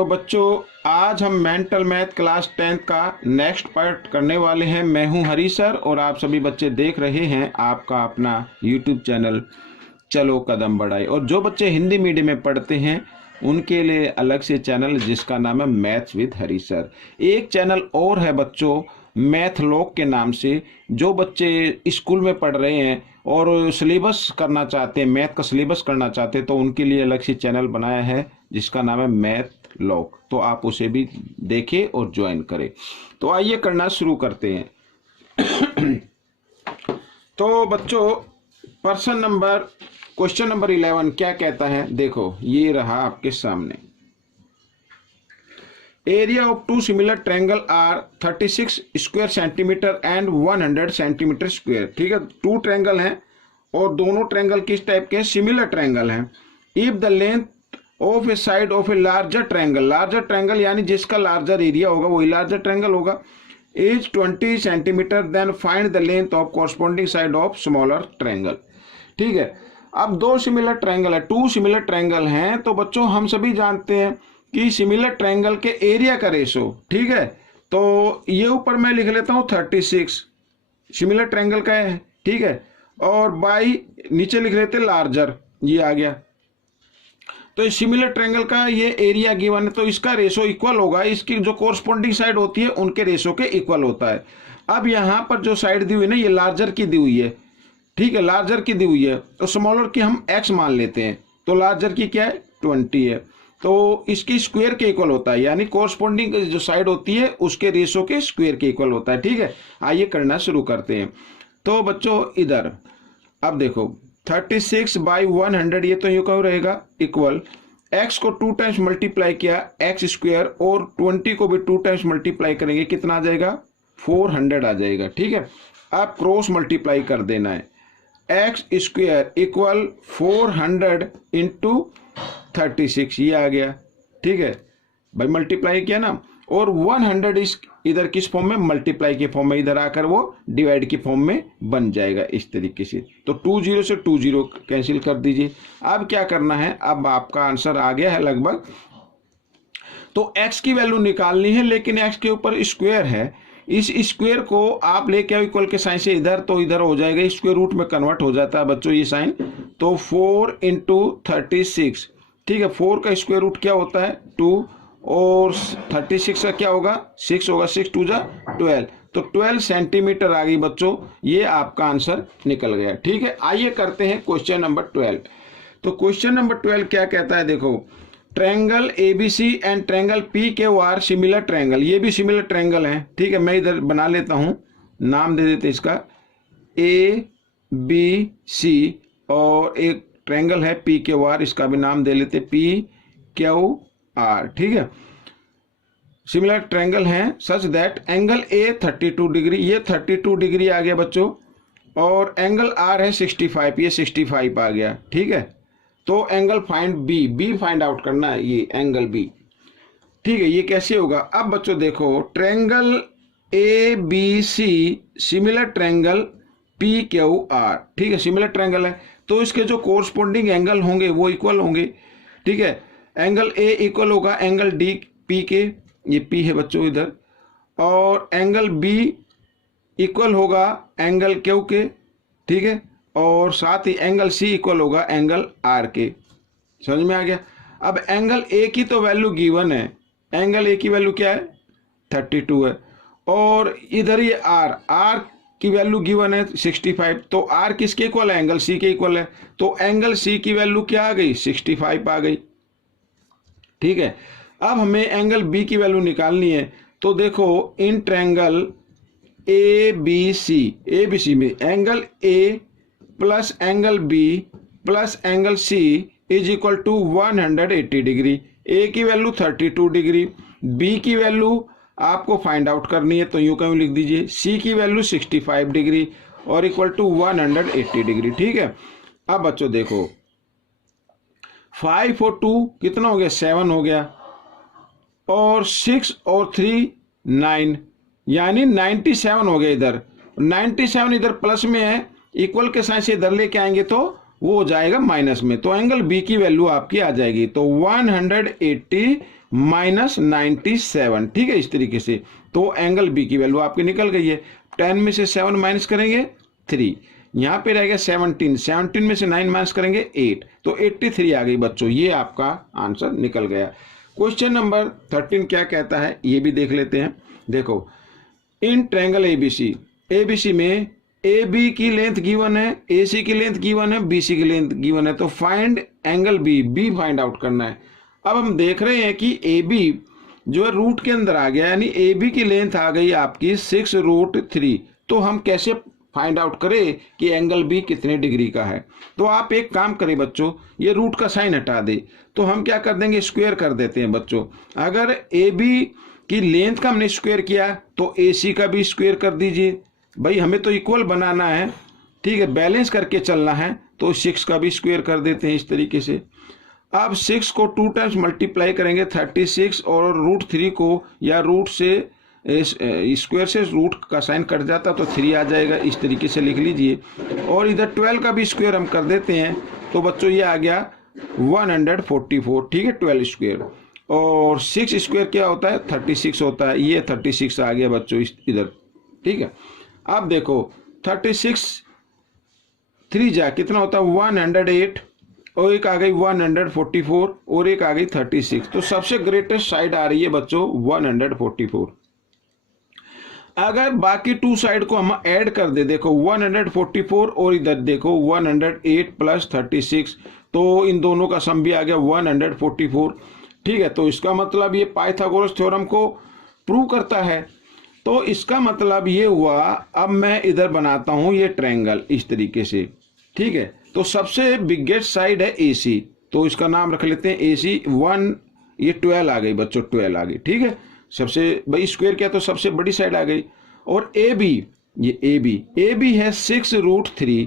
तो बच्चों आज हम मेंटल मैथ क्लास 10th का नेक्स्ट पार्ट करने वाले हैं। मैं हूं हरी सर और आप सभी बच्चे देख रहे हैं आपका अपना यूट्यूब चैनल चलो कदम बढ़ाए। और जो बच्चे हिंदी मीडियम में पढ़ते हैं उनके लिए अलग से चैनल जिसका नाम है मैथ्स विद हरी सर। एक चैनल और है बच्चों मैथ लॉक के नाम से, जो बच्चे स्कूल में पढ़ रहे हैं और सिलेबस करना चाहते हैं, मैथ का सिलेबस करना चाहते हैं, तो उनके लिए अलग से चैनल बनाया है जिसका नाम है मैथ लॉक। तो आप उसे भी देखें और ज्वाइन करें। तो आइए करना शुरू करते हैं। तो बच्चों क्वेश्चन नंबर 11 क्या कहता है, देखो ये रहा आपके सामने। Area of two similar triangle are 36 square centimetre and 100 centimetre square. ठीक है, टू ट्रायंगल हैं और दोनों ट्रायंगल किस टाइप के, सिमिलर ट्रायंगल हैं। If the length of a side of a larger triangle यानी जिसका लार्जर एरिया होगा वही लार्जर ट्रायंगल होगा, is 20 centimetre, then find the length of corresponding side of smaller triangle. ठीक है, अब दो सिमिलर ट्रायंगल है, टू सिमिलर ट्रायंगल हैं, तो बच्चों हम सभी जानते हैं कि सिमिलर ट्रायंगल के एरिया का रेशो। ठीक है, तो ये ऊपर मैं लिख लेता हूं 36 सिमिलर ट्रायंगल का है। ठीक है, और बाई नीचे लिख लेते लार्जर, ये आ गया। तो इस सिमिलर ट्रायंगल का ये एरिया गिवन है, तो इसका रेशो इक्वल होगा, इसकी जो कोरस्पॉन्डिंग साइड होती है उनके रेशो के इक्वल होता है। अब यहां पर जो साइड दी हुई है ना, ये लार्जर की दी हुई है। ठीक है, लार्जर की दी हुई है, तो स्मॉलर की हम x मान लेते हैं, तो लार्जर की क्या है 20 है, तो इसकी स्क्वायर के इक्वल होता है, यानी कोरस्पॉन्डिंग जो साइड होती है उसके रेशो के स्क्वायर के इक्वल होता है। ठीक है, आइए करना शुरू करते हैं। तो बच्चों इधर अब देखो 36 बाई 100, ये तो यूं क्यों रहेगा इक्वल, x को 2 टाइम्स मल्टीप्लाई किया x स्क्वायर और 20 को भी 2 टाइम्स मल्टीप्लाई करेंगे, कितना आ जाएगा 400 आ जाएगा। ठीक है, अब क्रॉस मल्टीप्लाई कर देना है, एक्स स्क्वायर इक्वल 400 इंटू 36, ये आ गया। ठीक है भाई, मल्टीप्लाई किया ना, और 100 इस इधर किस फॉर्म में, मल्टीप्लाई के फॉर्म में, इधर आकर वो डिवाइड के फॉर्म में बन जाएगा इस तरीके से। तो 20 से 20 कैंसिल कर दीजिए। अब क्या करना है, अब आपका आंसर आ गया है लगभग। तो x की वैल्यू निकालनी है, लेकिन x के ऊपर स्क्वायर है, इस स्क्वायर को आप लेके आओ इक्वल के साइन से इधर, तो इधर हो जाएगा, स्क्वायर रूट में कन्वर्ट हो जाता है बच्चों ये साइन। तो 4 इंटू 36, ठीक है, 4 का स्क्वायर रूट क्या होता है 2, और 36 का क्या होगा 6 होगा, 6 2 जा 12, तो 12 सेंटीमीटर आ गई बच्चों, ये आपका आंसर निकल गया। ठीक है, आइए करते हैं क्वेश्चन नंबर 12। तो क्वेश्चन नंबर 12 क्या कहता है, देखो triangle ABC and triangle PQR similar triangle, ये भी सिमिलर ट्रायंगल है। ठीक है, मैं इधर बना लेता हूं, नाम दे देते इसका ABC, और एक ट्रायंगल है PQR, इसका भी नाम दे लेते PQR। ठीक है, सिमिलर ट्रायंगल है such that angle A 32 degree, ये 32 डिग्री आ गया बच्चों, और एंगल R है 65, ये 65 आ गया। ठीक है, तो angle find b find out करना है, ये एंगल बी। ठीक है, ये कैसे होगा, अब बच्चों देखो triangle ABC similar triangle PQR। ठीक है, सिमिलर ट्रायंगल है, तो इसके जो कोरस्पॉन्डिंग एंगल होंगे वो इक्वल होंगे। ठीक है, एंगल A इक्वल होगा एंगल D P के, ये P है बच्चों इधर, और एंगल B इक्वल होगा एंगल Q के। ठीक है, और साथ ही एंगल C इक्वल होगा एंगल R के। समझ में आ गया। अब एंगल A की तो वैल्यू गिवन है, एंगल A की वैल्यू क्या है 32 है, और इधर ये R की वैल्यू गिवन है 65, तो R किसके इक्वल है, एंगल C के इक्वल है, तो एंगल C की वैल्यू क्या आ गई 65 आ गई। ठीक है, अब हमें एंगल B की वैल्यू निकालनी है, तो देखो इन ट्रायंगल ABC में angle A plus angle B plus angle C is equal to 180 degree. A की वैल्यू 32 डिग्री, B की वैल्यू आपको फाइंड आउट करनी है, तो यूं कहीं लिख दीजिए C की वैल्यू 65 डिग्री और इक्वल टू 180 डिग्री। ठीक है, अब बच्चों देखो 5 और 2 कितना हो गया 7 हो गया, और 6 और 3 9, यानी 97 हो गया। इधर 97 इधर प्लस में है, इक्वल के साइन से इधर लेके आएंगे तो वो हो जाएगा माइनस में, तो एंगल बी की वैल्यू आपकी आ जाएगी, तो 180 -97, ठीक है, इस तरीके से। तो एंगल बी की वैल्यू आपकी निकल गई है। 10 में से 7 माइनस करेंगे 3, यहाँ पे रह गया 17, 17 में से 9 माइनस करेंगे 8, तो 83 आ गई बच्चों, ये आपका आंसर निकल गया। क्वेश्चन नंबर 13 क्या कहता है ये भी देख लेते हैं। देखो, इन ट्रायंगल एबीसी, एबीसी में ए बी की लेंथ गिवन है, ए सी की लेंथ गिवन है, बी सी की लेंथ गिवन है, तो find angle B, B find out करना है। अब हम देख रहे हैं कि ए बी जो है रूट के अंदर आ गया, यानी ए बी की लेंथ आ गई आपकी 6√3। तो हम कैसे फाइंड आउट करें कि एंगल बी कितने डिग्री का है? तो आप एक काम करें बच्चों, ये रूट का साइन हटा दे, तो हम क्या कर देंगे, स्क्वायर कर देते हैं बच्चों। अगर ए बी की लेंथ का हमने स्क्वायर किया तो ए सी का भी स्क्वायर कर दीजिए, भाई हमें तो इक्वल बनाना है, ठीक है, बैलेंस करके चलना है, तो 6 का भी स्क्वायर कर देते हैं इस तरीके से। अब 6 को 2 टाइम्स मल्टीप्लाई करेंगे 36, और √3 को या रूट से स्क्वायर से रूट का साइन कट जाता तो 3 आ जाएगा, इस तरीके से लिख लीजिए। और इधर 12 का भी स्क्वायर हम कर देते हैं, तो बच्चों ये आ गया 144, ठीक है, 12 स्क्वायर। और 6 स्क्वायर क्या होता है, 36 होता है, ये 36 आ गया बच्चों इधर, ठीक है। अब देखो 36 3 जा कितना होता है 108, और एक आ गई 144, और एक आ गई 36, तो सबसे ग्रेटेस्ट साइड आ रही है बच्चों 144। अगर बाकी 2 साइड को हम ऐड कर दे, देखो 144 और इधर देखो 108 प्लस 36, तो इन दोनों का सम भी आ गया 144, ठीक है। तो इसका मतलब ये पाइथागोरस थ्योरम को प्रूव करता है। तो इसका मतलब ये हुआ, अब मैं इधर बनाता हूं ये ट्रायंगल इस तरीके से, ठीक है। तो सबसे बिगेस्ट साइड है AC, तो इसका नाम रख लेते हैं AC 1, ये 12 आ गई बच्चों, 12 आ गई, ठीक है। सबसे भाई स्क्वायर किया तो सबसे बड़ी साइड आ गई। और AB, ये AB है 6√3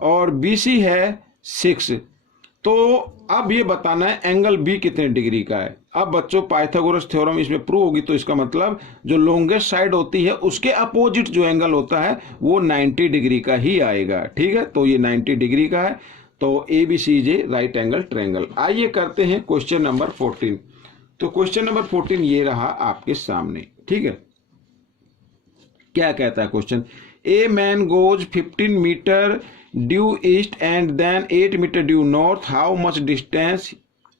और BC है 6। तो अब ये बताना है एंगल बी कितने डिग्री का है। अब बच्चों पाइथागोरस थ्योरम इसमें प्रूव होगी, तो इसका मतलब जो लॉन्गेस्ट साइड होती है उसके अपोजिट जो एंगल होता है वो 90 डिग्री का ही आएगा, ठीक है। तो ये 90 डिग्री का है, तो ABCJ राइट एंगल ट्रायंगल। आइए करते हैं क्वेश्चन नंबर 14। तो क्वेश्चन नंबर 14 ये रहा आपके सामने, ठीक है। क्या कहता है question, a man goes 15 metre due east and then 8 metre due north, how much distance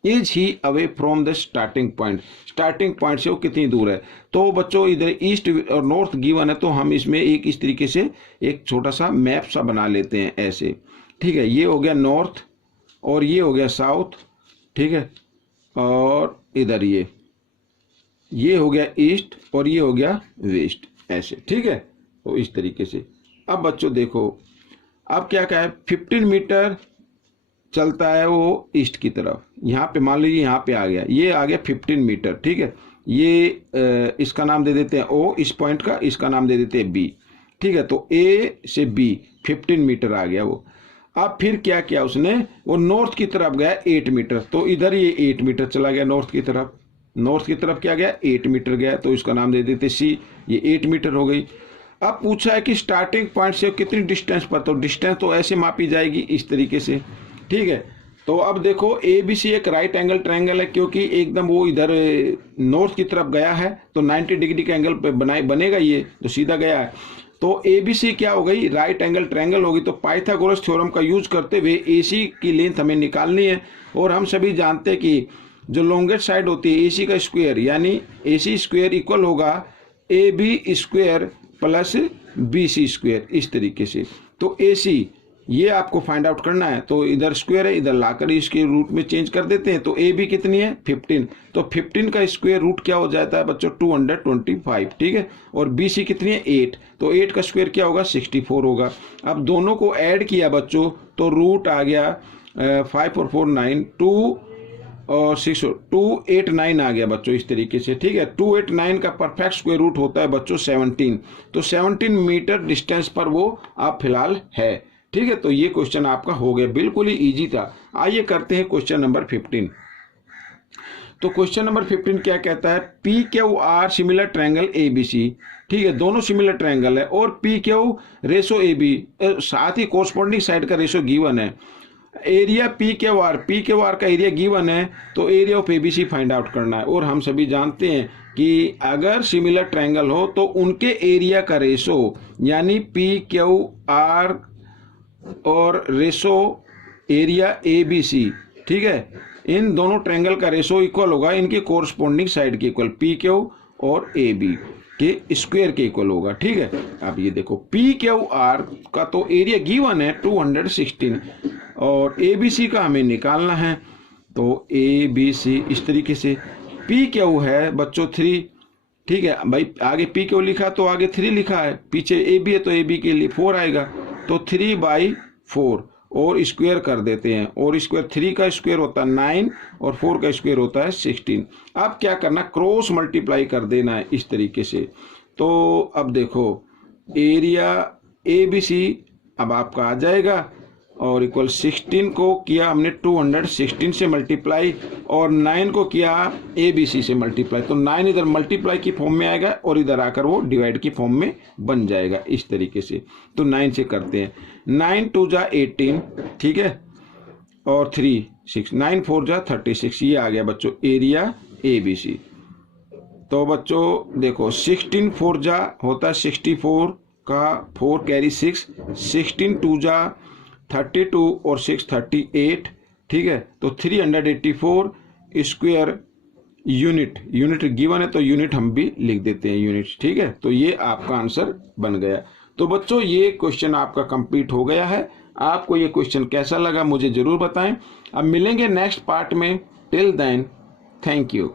is he away from the starting point. Starting point से वो कितनी दूर है? तो बच्चों इधर ईस्ट और नॉर्थ गिवन है, तो हम इसमें एक इस तरीके से एक छोटा सा मैप सा बना लेते हैं ऐसे, ठीक है। ये हो गया नॉर्थ और ये हो गया साउथ, ठीक है, और इधर ये हो गया ईस्ट और ये हो गया वेस्ट, ऐसे, ठीक है। तो इस तरीके से अब बच्चों देखो, अब क्या कहा है, 15 मीटर चलता है वो ईस्ट की तरफ, यहाँ पे मान लीजिए यहाँ पे आ गया, ये आ गया 15 मीटर, ठीक है। ये इसका नाम दे देते हैं O, इस पॉइंट का, इसका नाम दे देते हैं B, ठीक है। तो A से B 15 मीटर आ गया वो। अब फिर क्या किया उसने, वो नॉर्थ की तरफ गया 8 मीटर, तो इधर ये 8 मीटर चला गया नॉर्थ की तरफ। नॉर्थ की तरफ क्या गया, 8 मीटर गया, तो इसका नाम दे देते C, ये 8 मीटर हो गई। अब पूछा है कि स्टार्टिंग पॉइंट से कितनी डिस्टेंस पर, तो डिस्टेंस तो ऐसे मापी जाएगी इस तरीके से, ठीक है। तो अब देखो ABC एक राइट एंगल ट्रायंगल है, क्योंकि एकदम वो इधर नॉर्थ की तरफ गया है, तो 90 डिग्री का एंगल बनेगा, ये तो सीधा गया है। तो ABC क्या हो गई, राइट एंगल ट्रायंगल होगी। तो पाइथागोरस थ्योरम का यूज करते हुए AC की लेंथ हमें निकालनी है, और हम सभी जानते हैं कि जो लॉन्गेस्ट साइड होती है AC का स्क्वायर, यानी AC स्क्वायर इक्वल होगा AB square plus BC square, इस तरीके से। तो AC ये आपको फाइंड आउट करना है, तो इधर स्क्वायर है, इधर लाकर इसके रूट में चेंज कर देते हैं। तो AB कितनी है 15, तो 15 का स्क्वायर रूट क्या हो जाता है बच्चों 225, ठीक है। और BC कितनी है 8, तो 8 का स्क्वायर क्या होगा 64 होगा। अब दोनों को ऐड किया बच्चों, तो रूट आ गया 5 और 4 9, 2 और 6 289 आ गया बच्चों, इस तरीके से, ठीक है। 289 का परफेक्ट स्क्वायर रूट होता है बच्चों 17, तो 17 मीटर डिस्टेंस पर वो आप फिलहाल है, ठीक है। तो ये क्वेश्चन आपका हो गया, बिल्कुल ही इजी था। आइए करते हैं क्वेश्चन नंबर 15। तो क्वेश्चन नंबर 15 क्या कहता है, PQR सिमिलर ट्रायंगल ABC, ठीक है, दोनों सिमिलर ट्रायंगल है, और PQ रेशो AB, साथ ही कोरस्पॉन्डिंग साइड का रेशो गिवन है। एरिया पी क्यू आर का एरिया गिवन है, तो area of ABC find out करना है। और हम सभी जानते हैं कि अगर सिमिलर ट्रायंगल हो तो उनके एरिया का रेशो, यानी पी क्यू आर और ratio area A B C, ठीक है, इन दोनों ट्रायंगल का रेशो इक्वल होगा इनके कोरस्पोंडिंग साइड के इक्वल, पी क्यू और ए बी के स्क्वायर के इक्वल होगा, ठीक है। अब ये देखो पी क्यू आर का तो एरिया गिवन है 216 और ए बी सी का हमें निकालना है, तो ए बी सी इस तरीके से, पी क्यू है बच्चों 3, ठीक है भाई, आगे पी क्यू लिखा तो आगे 3 लिखा है, पीछे ए बी है तो ए बी के लिए 4 आएगा, तो 3/4 और स्क्वायर कर देते हैं, और स्क्वायर 3 का स्क्वायर होता है 9 और 4 का स्क्वायर होता है 16। अब क्या करना, क्रॉस मल्टीप्लाई कर देना है इस तरीके से। तो अब देखो एरिया ए बी सी अब आपका आ जाएगा, और इक्वल 16 को किया हमने 216 से मल्टीप्लाई और 9 को किया ए बी सी से मल्टीप्लाई, तो 9 इधर मल्टीप्लाई की फॉर्म में आएगा और इधर आकर वो डिवाइड की फॉर्म में बन जाएगा इस तरीके से। तो 9 से करते हैं, 9 2 जा 18, ठीक है, और 3 6, 9 4 जा 36, ये आ गया बच्चों एरिया ए बी सी। तो बच्चों देखो 16 4 जा होता है 64 का 4 कैरी 6, 16 2 जा 32 और 6 38, ठीक है, तो 384 स्क्वायर यूनिट गिवन है, तो यूनिट हम भी लिख देते हैं यूनिट, ठीक है। तो ये आपका आंसर बन गया। तो बच्चों ये क्वेश्चन आपका कंप्लीट हो गया है। आपको ये क्वेश्चन कैसा लगा मुझे जरूर बताएं। अब मिलेंगे नेक्स्ट पार्ट में, टिल देन थैंक यू।